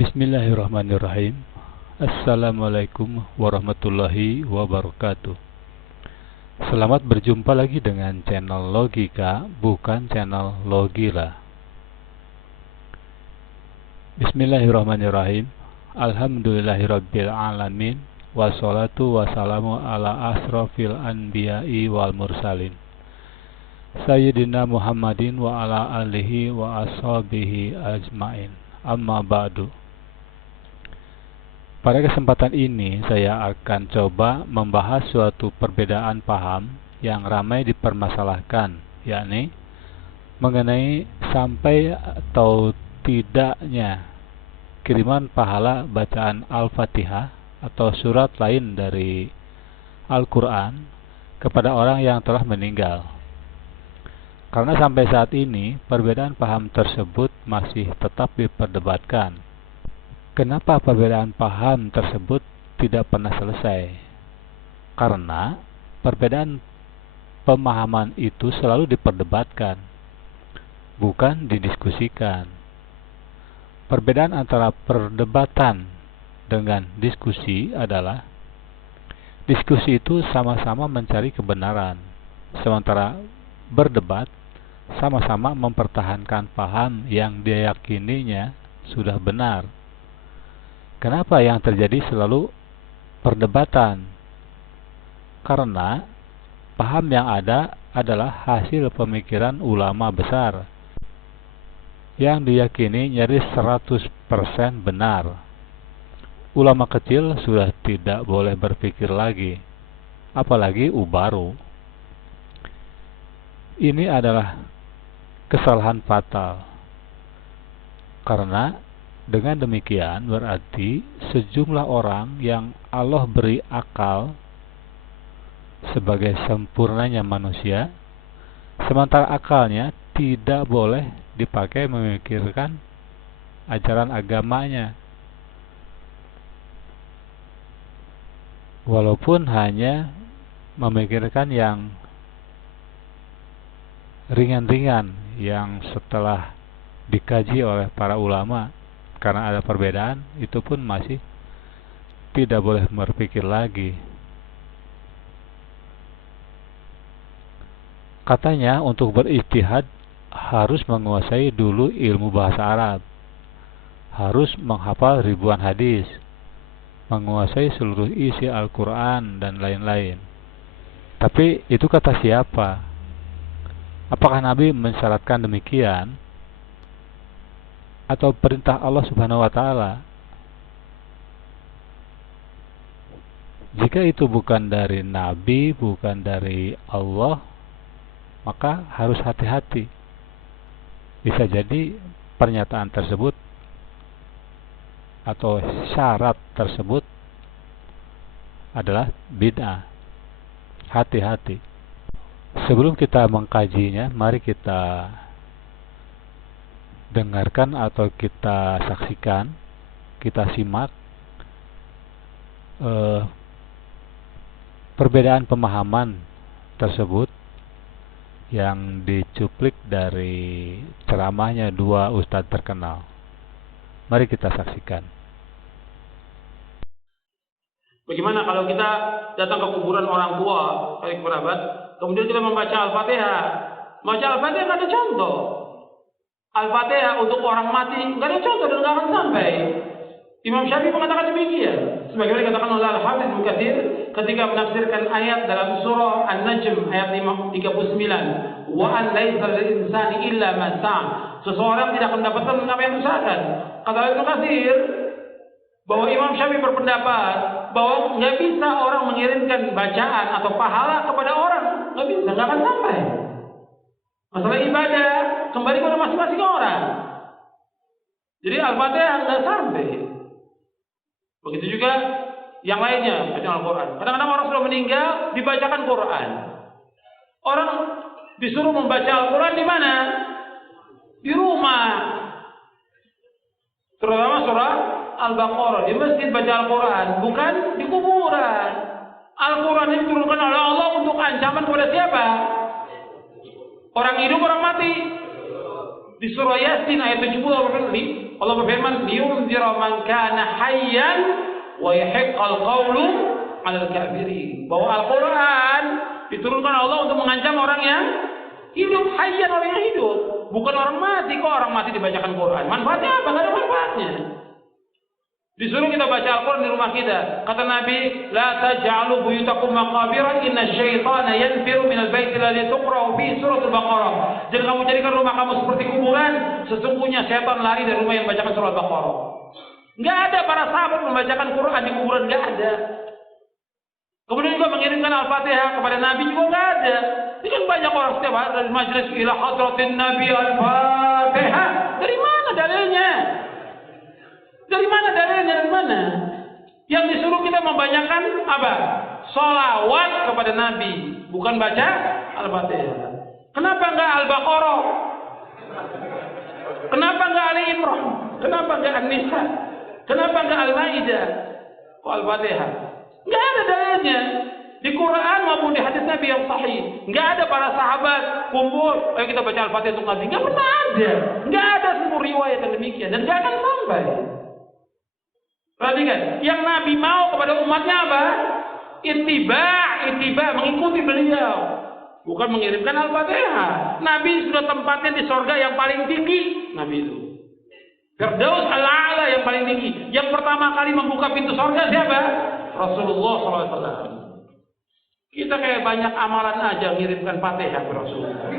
Bismillahirrahmanirrahim. Assalamualaikum warahmatullahi wabarakatuh. Selamat berjumpa lagi dengan channel Logika, bukan channel Logila. Bismillahirrahmanirrahim. Alhamdulillahirabbil alamin. Wassalatu wassalamu ala asrofil anbiya'i wal mursalin, Sayyidina Muhammadin wa ala alihi wa ashabihi ajmain. Amma ba'du. Pada kesempatan ini saya akan coba membahas suatu perbedaan paham yang ramai dipermasalahkan, yakni mengenai sampai atau tidaknya kiriman pahala bacaan Al-Fatihah atau surat lain dari Al-Quran kepada orang yang telah meninggal. Karena sampai saat ini perbedaan paham tersebut masih tetap diperdebatkan. Kenapa perbedaan paham tersebut tidak pernah selesai? Karena perbedaan pemahaman itu selalu diperdebatkan, bukan didiskusikan. Perbedaan antara perdebatan dengan diskusi adalah diskusi itu sama-sama mencari kebenaran, sementara berdebat sama-sama mempertahankan paham yang diyakininya sudah benar. Kenapa yang terjadi selalu perdebatan? Karena paham yang ada adalah hasil pemikiran ulama besar yang diyakini nyaris 100% benar. Ulama kecil sudah tidak boleh berpikir lagi, apalagi baru. Ini adalah kesalahan fatal, karena dengan demikian berarti sejumlah orang yang Allah beri akal sebagai sempurnanya manusia, sementara akalnya tidak boleh dipakai memikirkan ajaran agamanya, walaupun hanya memikirkan yang ringan-ringan yang setelah dikaji oleh para ulama. Karena ada perbedaan, itu pun masih tidak boleh berpikir lagi. Katanya untuk berijtihad harus menguasai dulu ilmu bahasa Arab, harus menghafal ribuan hadis, menguasai seluruh isi Al-Quran, dan lain-lain. Tapi itu kata siapa? Apakah Nabi mensyaratkan demikian? Atau perintah Allah Subhanahu wa Ta'ala? Jika itu bukan dari Nabi, bukan dari Allah, maka harus hati-hati. Bisa jadi pernyataan tersebut atau syarat tersebut adalah bid'ah. Hati-hati. Sebelum kita mengkajinya, mari kita dengarkan atau kita saksikan, kita simak perbedaan pemahaman tersebut yang dicuplik dari ceramahnya dua ustadz terkenal. Mari kita saksikan. Bagaimana kalau kita datang ke kuburan orang tua, baik kerabat, kemudian kita membaca Al-Fatihah? Membaca Al-Fatihah nggak ada contoh. Al-Fatihah untuk orang mati nggak ada contoh dan nggak akan sampai. Imam Syafi'i mengatakan demikian. Sebagaimana dikatakan oleh Al-Hafiz Ibnu Katsir ketika menafsirkan ayat dalam surah An-Najm ayat 39, wa an laisa lil insani illa ma sa'a. Seseorang tidak akan mendapatkan apa yang diusahakan. Kata Ibnu Katsir bahwa Imam Syafi'i berpendapat bahwa nggak bisa orang mengirimkan bacaan atau pahala kepada orang, nggak bisa, nggak akan sampai. Masalah ibadah kembali pada masing-masing orang. Jadi Al-Fatihah nggak sampai. Begitu juga yang lainnya, bacaan Al-Quran. Kadang-kadang orang sudah meninggal dibacakan Quran. Orang disuruh membaca Al-Quran di mana? Di rumah. Terutama surah Al-Baqarah, di masjid baca Al-Quran, bukan di kuburan. Al-Quran ini diturunkan oleh Allah untuk ancaman kepada siapa? Orang hidup, orang mati. Di surah Yasin ayat 70 Allah berfirman, "Liyunzira man kana hayyan wa yahiqqal qawlu 'alal kafirin." Bahwa Al-Qur'an diturunkan Allah untuk mengancam orang yang hidup, hayyan, orang yang hidup, bukan orang mati. Kok orang mati dibacakan Quran? Manfaatnya apa? Enggak ada manfaatnya. Disuruh kita baca Al-Quran di rumah kita. Kata Nabi, "La taj'alu buyutakum maqabira, inna syaitana yanfiru minal baiti alladhi tuqra'u fi suratul Baqarah." Jangan kamu jadikan rumah kamu seperti kuburan. Sesungguhnya setan lari dari rumah yang membacakan surah Al-Baqarah. Enggak ada para sahabat membacakan Quran di kuburan, enggak ada. Kemudian juga mengirimkan Al-Fatihah kepada Nabi juga enggak ada. Ini kan banyak orang setiap hari dari majlis ila hadratin Nabi Al-Fatihah. Dari mana dalilnya? Dari mana dalilnya? Dari mana? Yang disuruh kita membanyakan apa? Sholawat kepada Nabi, bukan baca Al-Fatihah. Kenapa enggak Al-Baqarah? Kenapa enggak Ali Imran? Kenapa enggak An-Nisa? Kenapa enggak Al-Maidah? Kok Al-Fatihah? Enggak ada dalilnya. Di Quran maupun di hadis Nabi yang sahih. Enggak ada para sahabat kumpul, ayo kita baca Al-Fatihah untuk Nabi. Enggak pernah ada. Enggak ada seluruh riwayat yang demikian. Dan enggak akan sampai. Perhatikan, yang Nabi mau kepada umatnya apa? Ittiba, mengikuti beliau. Bukan mengirimkan Al-Fatihah. Nabi sudah tempatnya di sorga yang paling tinggi. Nabi itu Firdaus al-A'la yang paling tinggi. Yang pertama kali membuka pintu sorga siapa? Rasulullah SAW. Kita kayak banyak amalan aja mengirimkan Fatihah ke Rasulullah.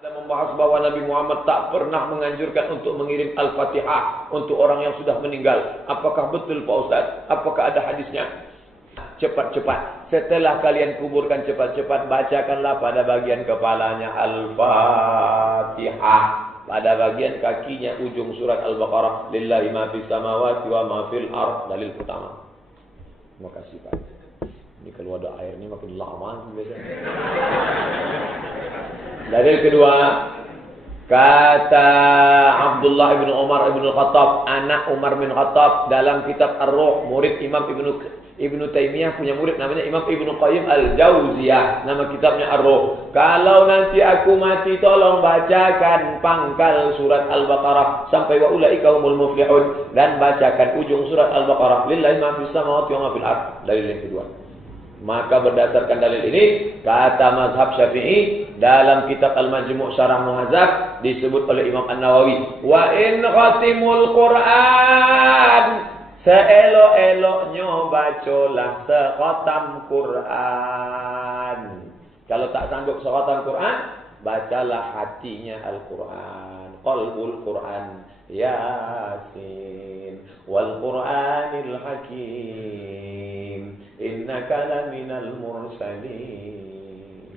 Kita membahas bahwa Nabi Muhammad tak pernah menganjurkan untuk mengirim Al-Fatihah untuk orang yang sudah meninggal. Apakah betul Pak Ustaz? Apakah ada hadisnya? Cepat-cepat. Setelah kalian kuburkan cepat-cepat, bacakanlah pada bagian kepalanya Al-Fatihah. Pada bagian kakinya ujung surat Al-Baqarah. Lillahi ma fis samawati wa ma fil ardh. Dalil pertama. Terima kasih Pak. Ini kalau ada air ini makin lama biasanya. Dalil kedua, kata Abdullah bin Umar bin Khattab, anak Umar bin Khattab, dalam kitab Ar-Ruh, murid Imam Ibnu Taimiyah punya murid namanya Imam Ibnu Qayyim Al-Jauziyah, nama kitabnya Ar-Ruh. Kalau nanti aku mati, tolong bacakan pangkal surat Al-Baqarah sampai wa ulaika humul muflihun, dan bacakan ujung surat Al-Baqarah. Lillahi ma fis samawati wa ma fil ardh. Dalil yang kedua. Maka berdasarkan dalil ini, kata mazhab Syafi'i dalam kitab Al-Majmu' Syarah Muhadzab disebut oleh Imam An-Nawawi, wa in khatimul Qur'an, seelok-eloknya bacalah sekhatam Quran. Kalau tak sanggup sekhatam Quran, bacalah hatinya Al-Quran, qalbul Quran, Yasin wal Qur'anil Hakim, innaka laminal mursalin.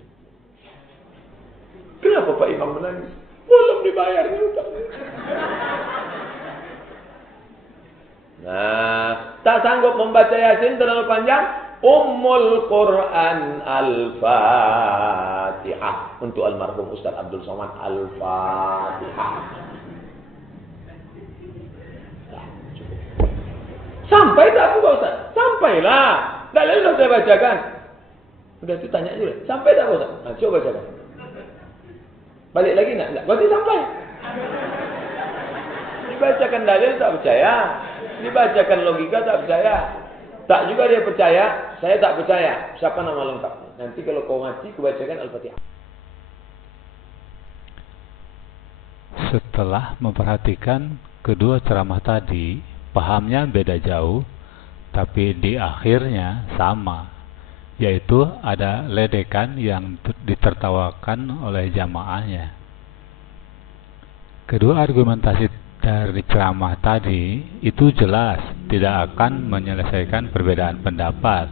Kenapa Pak Imam menangis? Belum dibayar utangnya. Nah, tak sanggup membaca Yasin terlalu panjang, Ummul Quran Al-Fatihah untuk almarhum Ustaz Abdul Somad. Al-Fatihah. Sampai tak Pak Ustaz? Sampailah. Dalil sudah saya bacakan. Sudah ditanya juga. Sampai tak Ustaz? Nah, coba bacakan. Balik lagi nak? Berarti sampai. Dibacakan dalil tak percaya. Dibacakan logika tak percaya. Tak juga dia percaya. Saya tak percaya. Siapa nama lengkapnya? Nanti kalau kau mati, kubacakan Al-Fatihah. Setelah memperhatikan kedua ceramah tadi, pahamnya beda jauh, tapi di akhirnya sama, yaitu ada ledekan yang ditertawakan oleh jamaahnya. Kedua argumentasi dari ceramah tadi itu jelas tidak akan menyelesaikan perbedaan pendapat,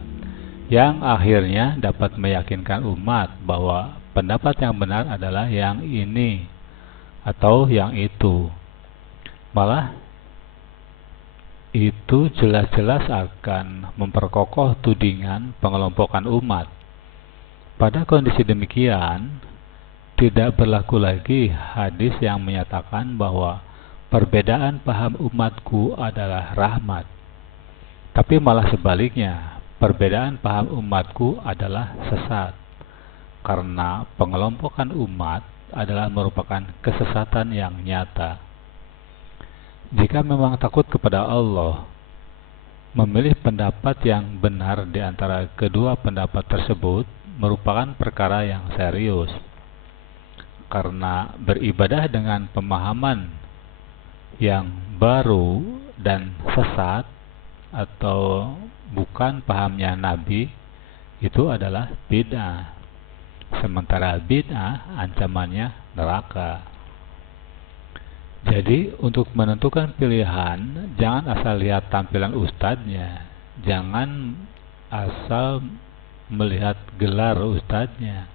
yang akhirnya dapat meyakinkan umat bahwa pendapat yang benar adalah yang ini atau yang itu. Malah itu jelas-jelas akan memperkokoh tudingan pengelompokan umat. Pada kondisi demikian, tidak berlaku lagi hadis yang menyatakan bahwa perbedaan paham umatku adalah rahmat. Tapi malah sebaliknya, perbedaan paham umatku adalah sesat. Karena pengelompokan umat adalah merupakan kesesatan yang nyata. Jika memang takut kepada Allah, memilih pendapat yang benar di antara kedua pendapat tersebut merupakan perkara yang serius. Karena beribadah dengan pemahaman yang baru dan sesat atau bukan pahamnya Nabi itu adalah bid'ah. Sementara bid'ah ancamannya neraka. Jadi untuk menentukan pilihan, jangan asal lihat tampilan ustadznya, jangan asal melihat gelar ustadznya,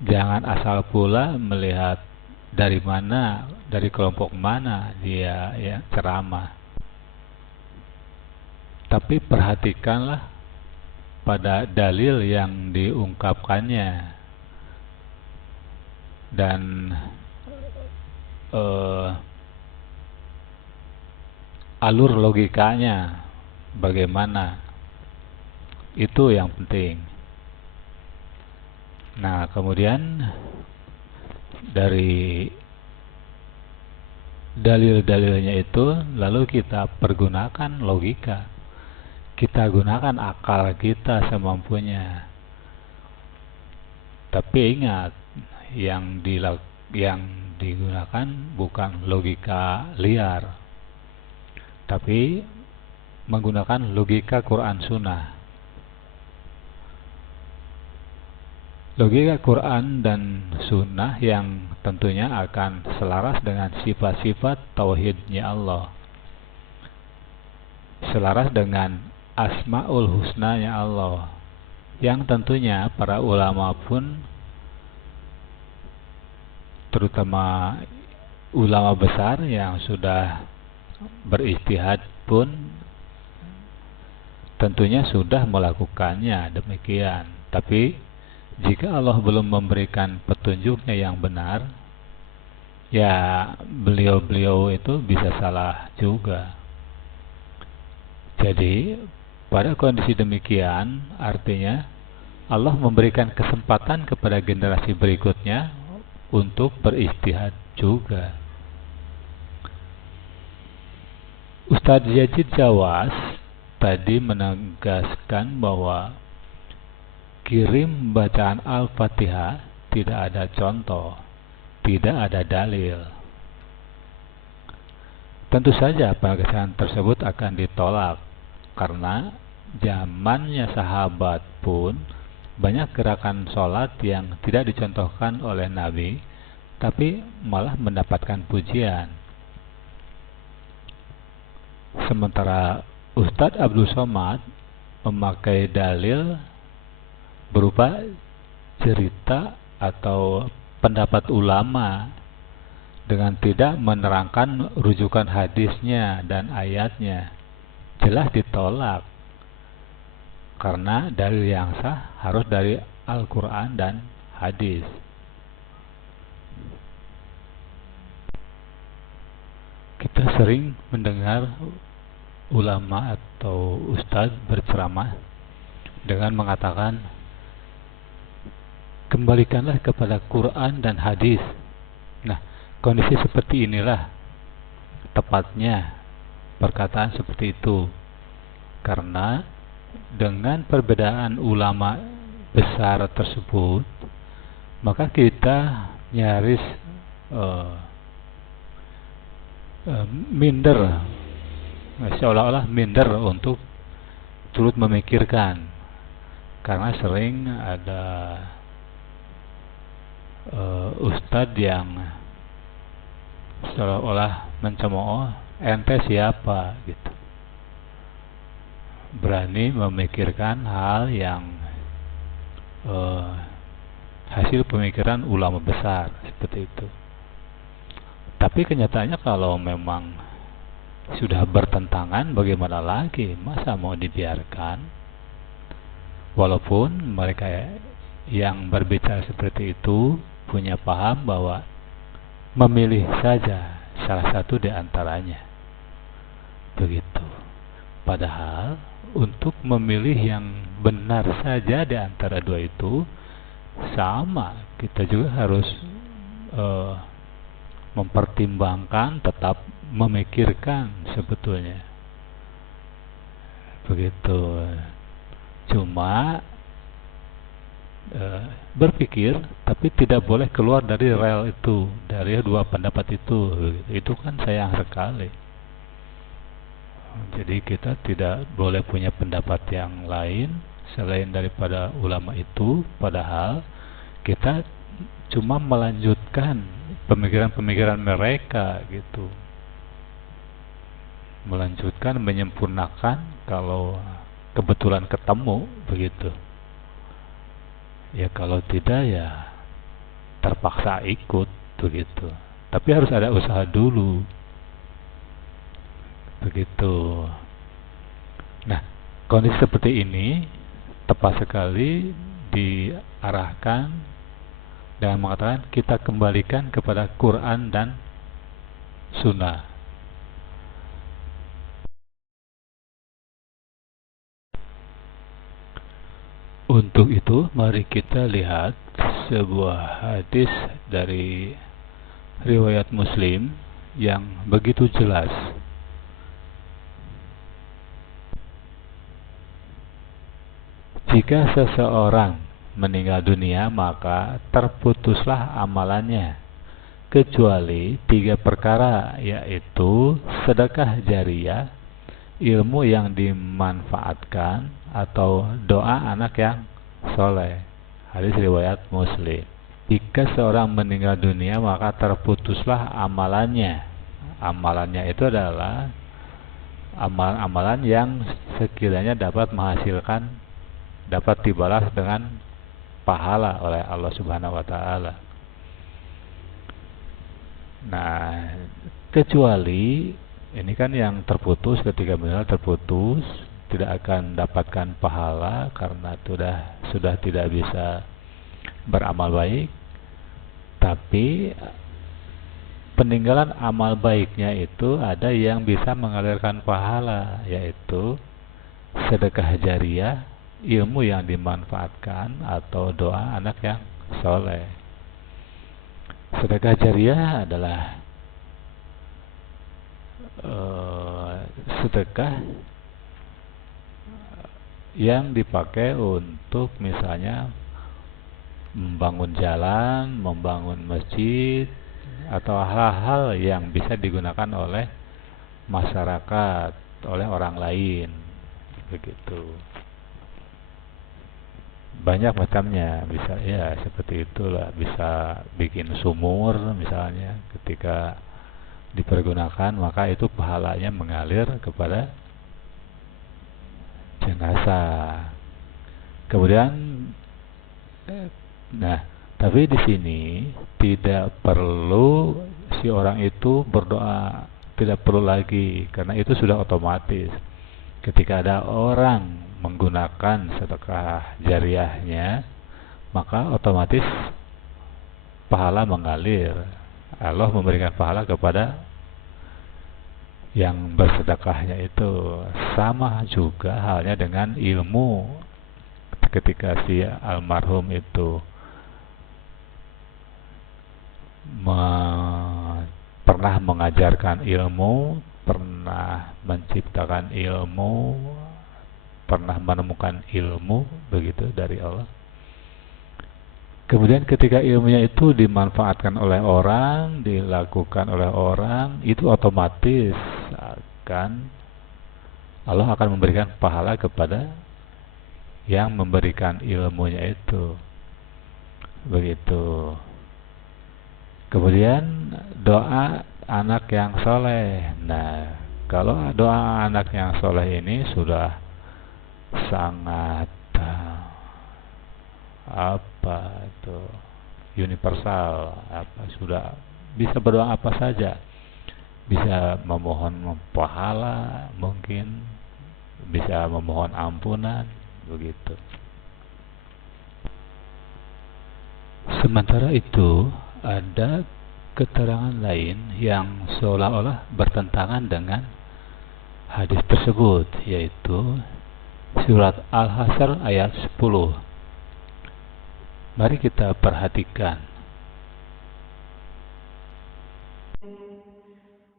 jangan asal pula melihat dari mana, dari kelompok mana dia ya ceramah. Tapi perhatikanlah pada dalil yang diungkapkannya dan alur logikanya bagaimana, itu yang penting. Nah, kemudian dari dalil-dalilnya itu lalu kita pergunakan logika, kita gunakan akal kita semampunya. Tapi ingat, yang digunakan bukan logika liar, tapi menggunakan logika Quran Sunnah. Logika Quran dan Sunnah yang tentunya akan selaras dengan sifat-sifat tauhidnya Allah, selaras dengan Asmaul Husnanya Allah, yang tentunya para ulama pun, terutama ulama besar yang sudah berijtihad pun tentunya sudah melakukannya demikian. Tapi jika Allah belum memberikan petunjuknya yang benar, ya beliau-beliau itu bisa salah juga. Jadi pada kondisi demikian artinya Allah memberikan kesempatan kepada generasi berikutnya untuk berijtihad juga. Ustadz Yazid Jawas tadi menegaskan bahwa kirim bacaan Al-Fatihah tidak ada contoh, tidak ada dalil. Tentu saja penegasan tersebut akan ditolak karena zamannya sahabat pun banyak gerakan sholat yang tidak dicontohkan oleh Nabi, tapi malah mendapatkan pujian. Sementara Ustadz Abdul Somad memakai dalil berupa cerita atau pendapat ulama dengan tidak menerangkan rujukan hadisnya dan ayatnya, jelas ditolak. Karena dalil yang sah harus dari Al-Quran dan hadis. Kita sering mendengar ulama atau ustadz berceramah dengan mengatakan, kembalikanlah kepada Quran dan hadis. Nah, kondisi seperti inilah tepatnya perkataan seperti itu. Karena dengan perbedaan ulama besar tersebut, maka kita nyaris minder, seolah-olah minder untuk turut memikirkan, karena sering ada ustadz yang seolah-olah mencemooh, ente siapa gitu, berani memikirkan hal yang hasil pemikiran ulama besar seperti itu. Tapi kenyataannya kalau memang sudah bertentangan, bagaimana lagi? Masa mau dibiarkan? Walaupun mereka yang berbicara seperti itu punya paham bahwa memilih saja salah satu di antaranya, begitu. Padahal untuk memilih yang benar saja di antara dua itu sama, kita juga harus mempertimbangkan, tetap memikirkan sebetulnya. Begitu. Cuma berpikir, tapi tidak boleh keluar dari rel itu, dari dua pendapat itu. Itu kan sayang sekali. Jadi kita tidak boleh punya pendapat yang lain selain daripada ulama itu, padahal kita cuma melanjutkan pemikiran-pemikiran mereka gitu. Melanjutkan, menyempurnakan kalau kebetulan ketemu begitu. Ya kalau tidak ya terpaksa ikut begitu. Tapi harus ada usaha dulu. Begitu. Nah, kondisi seperti ini tepat sekali diarahkan dengan mengatakan kita kembalikan kepada Quran dan Sunnah. Untuk itu, mari kita lihat sebuah hadis dari riwayat Muslim yang begitu jelas. Jika seseorang meninggal dunia, maka terputuslah amalannya, kecuali 3 perkara, yaitu sedekah jariyah, ilmu yang dimanfaatkan, atau doa anak yang soleh. Hadis riwayat Muslim. Jika seorang meninggal dunia, maka terputuslah amalannya. Amalannya itu adalah amalan-amalan yang sekiranya dapat menghasilkan, dapat dibalas dengan pahala oleh Allah Subhanahu wa Ta'ala. Nah, kecuali ini kan yang terputus, ketika meninggal terputus, tidak akan dapatkan pahala karena sudah tidak bisa beramal baik. Tapi peninggalan amal baiknya itu ada yang bisa mengalirkan pahala, yaitu sedekah jariyah, ilmu yang dimanfaatkan, atau doa anak yang soleh. Sedekah jariyah adalah sedekah yang dipakai untuk misalnya membangun jalan, membangun masjid, atau hal-hal yang bisa digunakan oleh masyarakat, oleh orang lain, begitu. Banyak macamnya, bisa ya seperti itulah, bisa bikin sumur misalnya, ketika dipergunakan maka itu pahalanya mengalir kepada jenazah. Kemudian nah, tapi di sini tidak perlu si orang itu berdoa, tidak perlu lagi, karena itu sudah otomatis. Ketika ada orang menggunakan sedekah jariyahnya, maka otomatis pahala mengalir. Allah memberikan pahala kepada yang bersedekahnya itu. Sama juga halnya dengan ilmu. Ketika si almarhum itu pernah mengajarkan ilmu, pernah menciptakan ilmu, pernah menemukan ilmu begitu dari Allah. Kemudian ketika ilmunya itu dimanfaatkan oleh orang, dilakukan oleh orang, itu otomatis Allah akan memberikan pahala kepada yang memberikan ilmunya itu. Begitu. Kemudian doa anak yang soleh. Nah, kalau doa anak yang soleh ini sudah sangat universal, sudah bisa berdoa apa saja, bisa memohon pahala, mungkin bisa memohon ampunan, begitu. Sementara itu ada keterangan lain yang seolah-olah bertentangan dengan hadis tersebut, yaitu surat Al-Hasyr ayat 10. Mari kita perhatikan.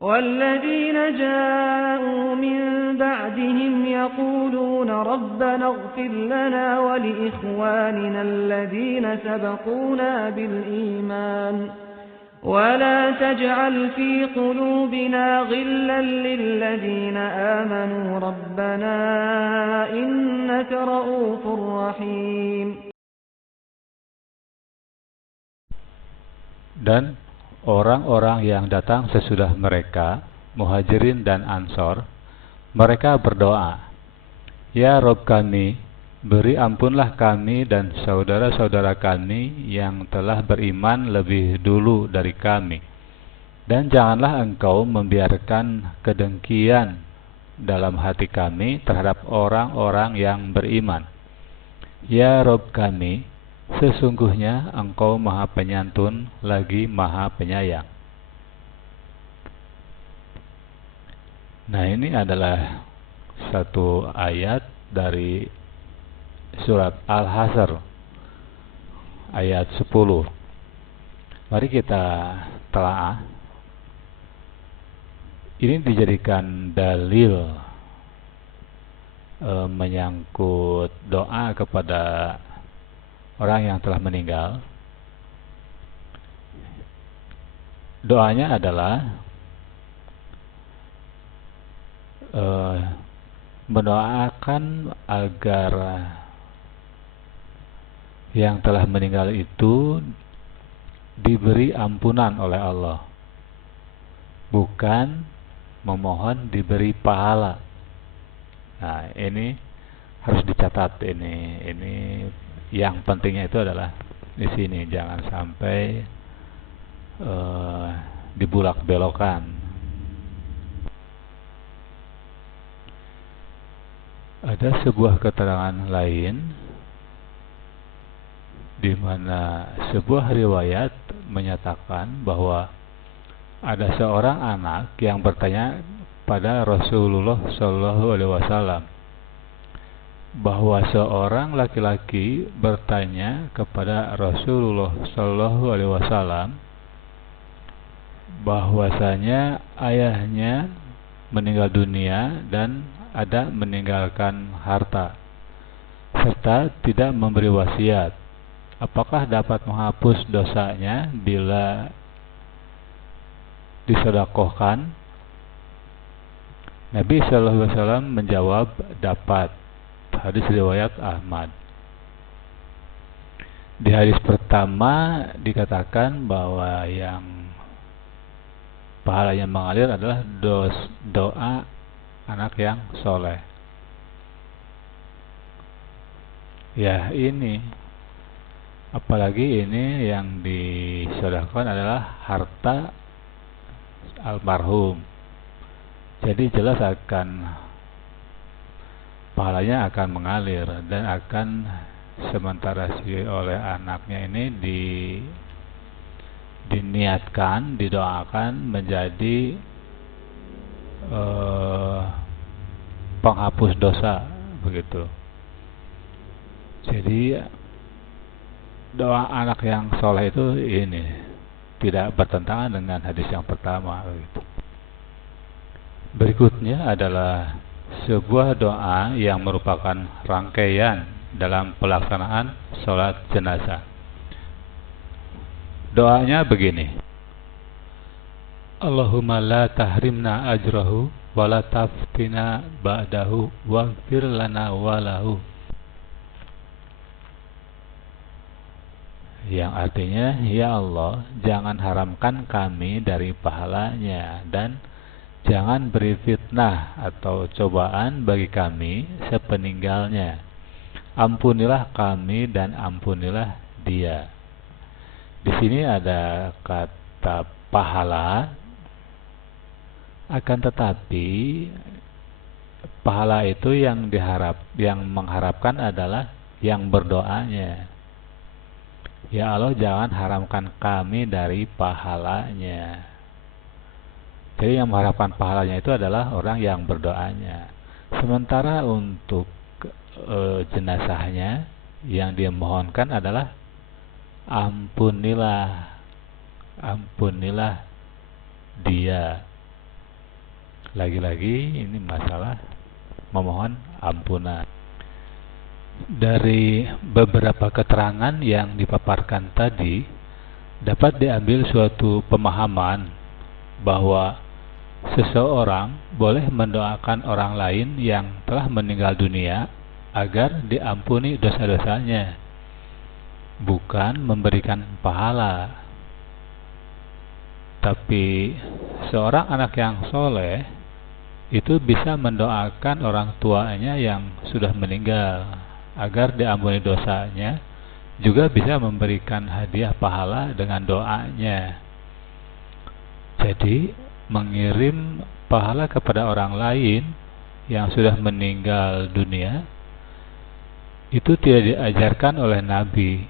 والذين جاءوا من بعدهم يقولون ربنا اغفر لنا ولإخواننا الذين سبقونا بالإيمان ولا تجعل في قلوبنا غلا للذين آمنوا ربنا إنك رؤوف رحيم. Dan orang-orang yang datang sesudah mereka, Muhajirin dan Ansor, mereka berdoa, "Ya Rob kami, beri ampunlah kami dan saudara-saudara kami yang telah beriman lebih dulu dari kami. Dan janganlah Engkau membiarkan kedengkian dalam hati kami terhadap orang-orang yang beriman. Ya Rob kami, sesungguhnya Engkau Maha Penyantun lagi Maha Penyayang." Nah, ini adalah satu ayat dari surat Al-Hasr ayat 10. Mari kita telaah. Ini dijadikan dalil menyangkut doa kepada orang yang telah meninggal. Doanya adalah mendoakan agar yang telah meninggal itu diberi ampunan oleh Allah, bukan memohon diberi pahala. Nah, ini harus dicatat. Ini yang pentingnya itu adalah di sini, jangan sampai dibulak-belokkan. Ada sebuah keterangan lain di mana sebuah riwayat menyatakan bahwa ada seorang anak yang bertanya pada Rasulullah SAW bahwa seorang laki-laki bertanya kepada Rasulullah SAW bahwasanya ayahnya meninggal dunia dan ada meninggalkan harta serta tidak memberi wasiat. Apakah dapat menghapus dosanya bila disedekahkan? Nabi SAW menjawab, dapat. Hadis riwayat Ahmad. Di hadis pertama dikatakan bahwa yang pahalanya mengalir adalah doa anak yang soleh. Ya, ini apalagi ini yang disedekahkan adalah harta almarhum. Jadi jelas akan pahalanya akan mengalir dan akan sementara oleh anaknya ini diniatkan, didoakan menjadi penghapus dosa, begitu. Jadi doa anak yang soleh itu ini tidak bertentangan dengan hadis yang pertama, begitu. Berikutnya adalah sebuah doa yang merupakan rangkaian dalam pelaksanaan sholat jenazah. Doanya begini: Allahumma la tahrimna ajrahu wa la taftina ba'dahu waghfir lana walahu. Yang artinya, ya Allah, jangan haramkan kami dari pahalanya dan jangan beri fitnah atau cobaan bagi kami sepeninggalnya. Ampunilah kami dan ampunilah dia. Di sini ada kata pahala. Akan tetapi pahala itu yang mengharapkan adalah yang berdoanya. Ya Allah, jangan haramkan kami dari pahalanya. Jadi yang mengharapkan pahalanya itu adalah orang yang berdoanya. Sementara untuk jenazahnya yang dia mohonkan adalah ampunilah dia. Lagi-lagi ini masalah memohon ampunan. Dari beberapa keterangan yang dipaparkan tadi, dapat diambil suatu pemahaman bahwa seseorang boleh mendoakan orang lain yang telah meninggal dunia agar diampuni dosa-dosanya, bukan memberikan pahala. Tapi seorang anak yang soleh itu bisa mendoakan orang tuanya yang sudah meninggal agar diampuni dosanya, juga bisa memberikan hadiah pahala dengan doanya. Jadi mengirim pahala kepada orang lain yang sudah meninggal dunia itu tidak diajarkan oleh Nabi,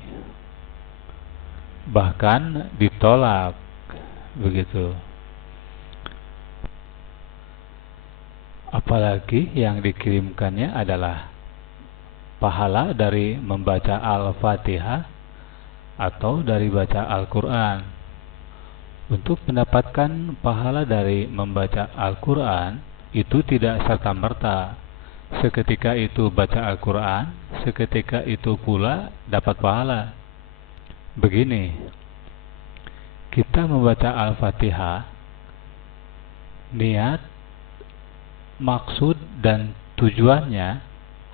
bahkan ditolak begitu. Apalagi yang dikirimkannya adalah pahala dari membaca Al-Fatihah atau dari baca Al-Quran. Untuk mendapatkan pahala dari membaca Al-Quran itu tidak serta-merta seketika itu baca Al-Quran, seketika itu pula dapat pahala. Begini, kita membaca Al-Fatihah, niat, maksud dan tujuannya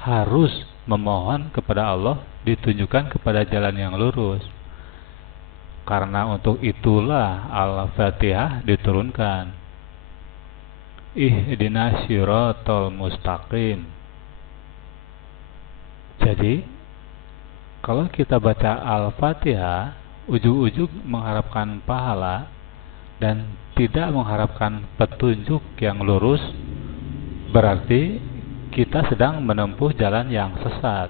harus memohon kepada Allah ditunjukkan kepada jalan yang lurus. Karena untuk itulah Al-Fatihah diturunkan. Ihdinas siratal mustaqim. Jadi, kalau kita baca Al-Fatihah, ujug-ujug mengharapkan pahala dan tidak mengharapkan petunjuk yang lurus, berarti kita sedang menempuh jalan yang sesat.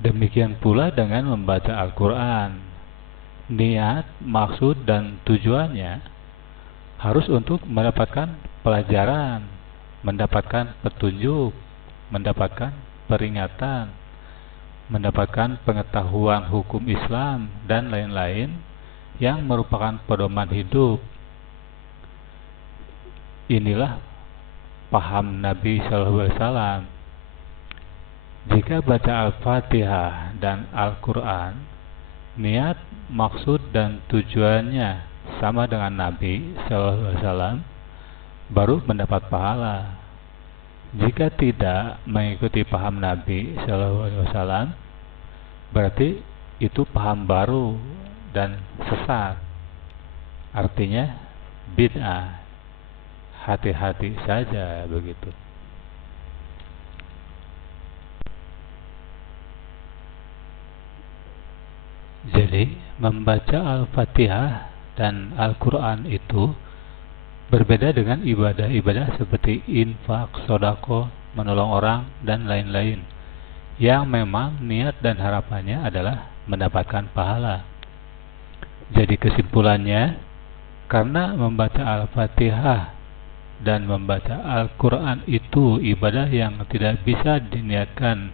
Demikian pula dengan membaca Al-Quran. Niat, maksud, dan tujuannya harus untuk mendapatkan pelajaran, mendapatkan petunjuk, mendapatkan peringatan, mendapatkan pengetahuan hukum Islam, dan lain-lain yang merupakan pedoman hidup. Inilah paham Nabi SAW. Jika baca Al-Fatihah dan Al-Quran, niat, maksud, dan tujuannya sama dengan Nabi SAW, baru mendapat pahala. Jika tidak mengikuti paham Nabi SAW, berarti itu paham baru dan sesat. Artinya bid'ah. Hati-hati saja begitu. Jadi membaca Al-Fatihah dan Al-Quran itu berbeda dengan ibadah-ibadah seperti infak, sodako, menolong orang, dan lain-lain, yang memang niat dan harapannya adalah mendapatkan pahala. Jadi kesimpulannya, karena membaca Al-Fatihah dan membaca Al-Quran itu ibadah yang tidak bisa diniatkan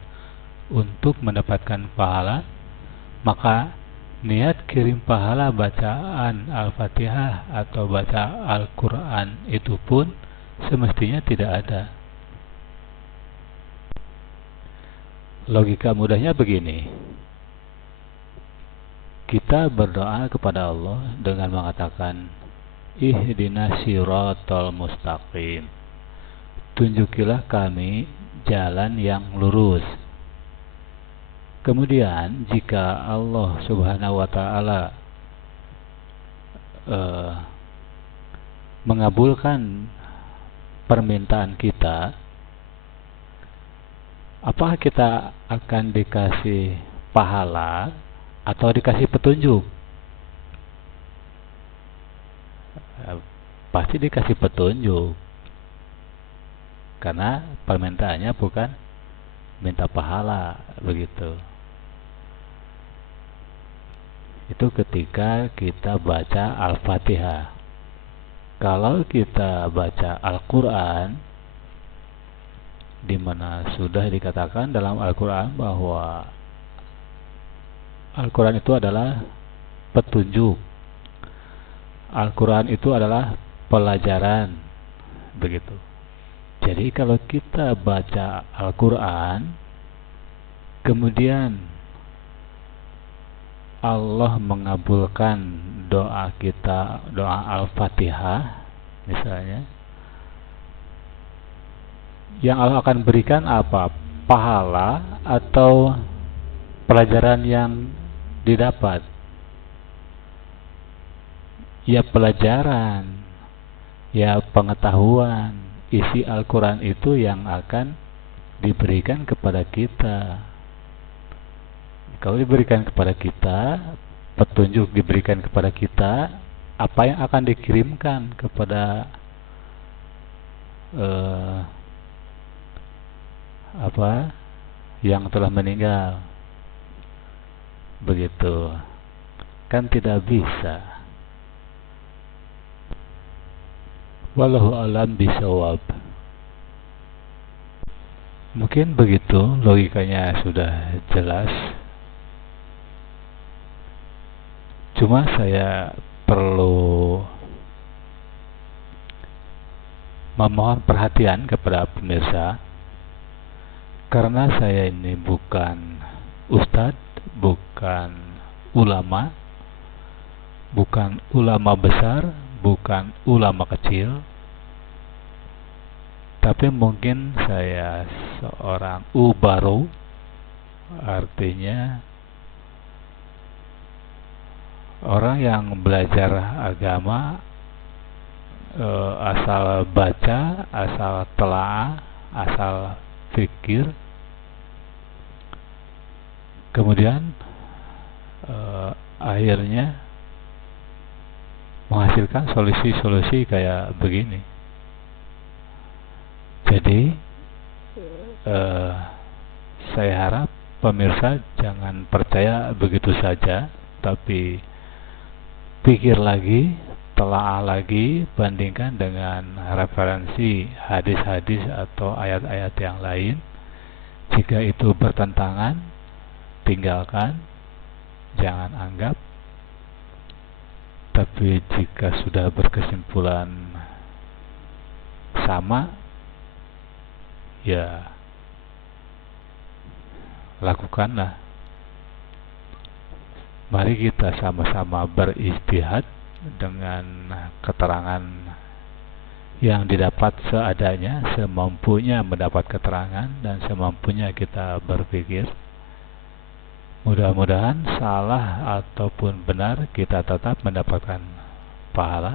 untuk mendapatkan pahala, maka niat kirim pahala bacaan Al-Fatihah atau baca Al-Quran itu pun semestinya tidak ada. Logika mudahnya begini, kita berdoa kepada Allah dengan mengatakan Ihdinas siratal mustaqim, tunjukilah kami jalan yang lurus. Kemudian jika Allah Subhanahu wa Ta'ala mengabulkan permintaan kita, apakah kita akan dikasih pahala atau dikasih petunjuk? Pasti dikasih petunjuk, karena permintaannya bukan minta pahala begitu. Itu ketika kita baca Al-Fatihah. Kalau kita baca Al-Quran, di mana sudah dikatakan dalam Al-Quran bahwa Al-Quran itu adalah petunjuk, Al-Quran itu adalah pelajaran, begitu. Jadi kalau kita baca Al-Quran, kemudian Allah mengabulkan doa kita, doa Al-Fatihah misalnya, yang Allah akan berikan apa? Pahala atau pelajaran yang didapat? Ya pelajaran, ya pengetahuan. Isi Al-Quran itu yang akan diberikan kepada kita. Kalau diberikan kepada kita, petunjuk diberikan kepada kita, apa yang akan dikirimkan kepada yang telah meninggal, begitu kan tidak bisa. Wallahu alam bisawab. Mungkin begitu, logikanya sudah jelas. Cuma saya perlu memohon perhatian kepada pemirsa, karena saya ini bukan ustadz, bukan ulama besar, bukan ulama kecil, tapi mungkin saya seorang baru, artinya orang yang belajar agama asal baca, asal telaah, asal fikir, kemudian akhirnya menghasilkan solusi-solusi kayak begini. Jadi saya harap pemirsa jangan percaya begitu saja, tapi pikir lagi, telaah lagi, bandingkan dengan referensi hadis-hadis atau ayat-ayat yang lain. Jika itu bertentangan, tinggalkan, jangan anggap. Tapi jika sudah berkesimpulan sama, ya lakukanlah. Mari kita sama-sama berijtihad dengan keterangan yang didapat seadanya, semampunya mendapat keterangan dan semampunya kita berpikir. Mudah-mudahan salah ataupun benar kita tetap mendapatkan pahala.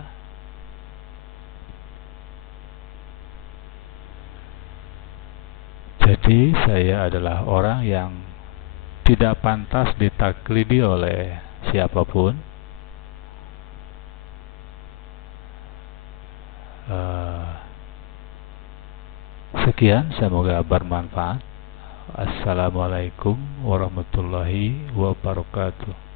Jadi saya adalah orang yang tidak pantas ditaklidi oleh siapapun. Sekian, semoga bermanfaat. Assalamualaikum warahmatullahi wabarakatuh.